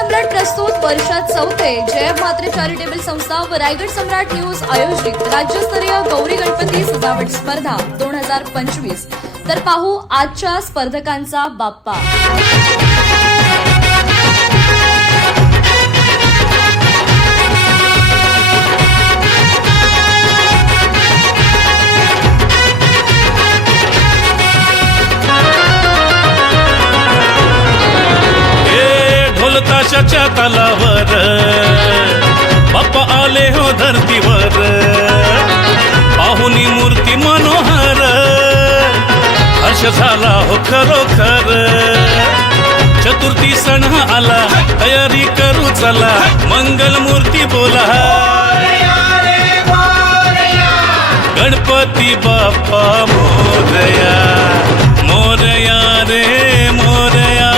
सम्राट प्रस्तुत वर्षात चौथे जय मात्रे चॅरिटेबल संस्था व रायगड सम्राट न्यूज आयोजित राज्यस्तरीय गौरी गणपती सजावट स्पर्धा 2025। तर पाहू आजच्या स्पर्धकांचा बाप्पा। ताशाच्या तालावर बाप्पा आले हो धरतीवर, पाहुनी मूर्ती मनोहर, हर्ष झाला हो खरोखर। चतुर्थी सण आला, तयारी करू चला, मंगल मूर्ती बोला, गणपती बाप्पा मोरया, मोरया रे मोरया,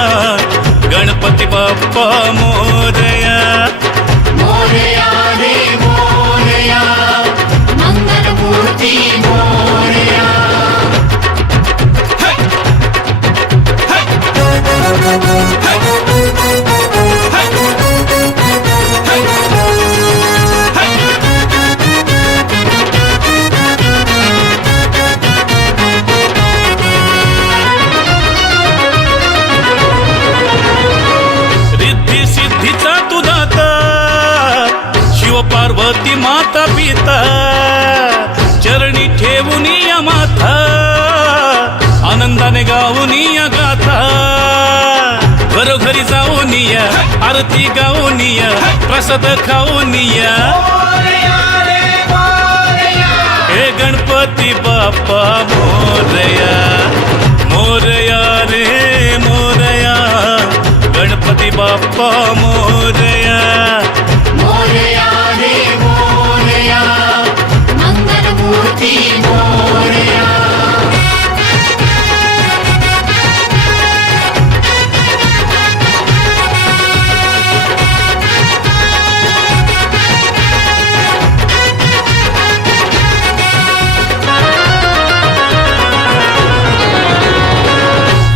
गणपती बाप्पा मोरया, मोरया रे मोरया, मंगल मूर्ती मोरया। पार्वती माता पिता चरणी ठेवून या माथा, आनंदाने गाऊन या गाथा, घरोघरी जाऊन या, आरती गाऊन या, प्रसाद खाऊन या, हे गणपती बाप्पा मोरया, मोरया रे मोरया, गणपती बाप्पा मोरया, मोरया रे मोरया, मंगल मूर्ती मोरया।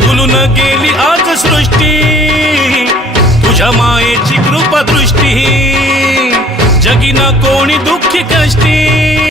फुलून गेली आज सृष्टी, तुझ्या मायेची कृपा दृष्टी, जगी न कोणी दुःखी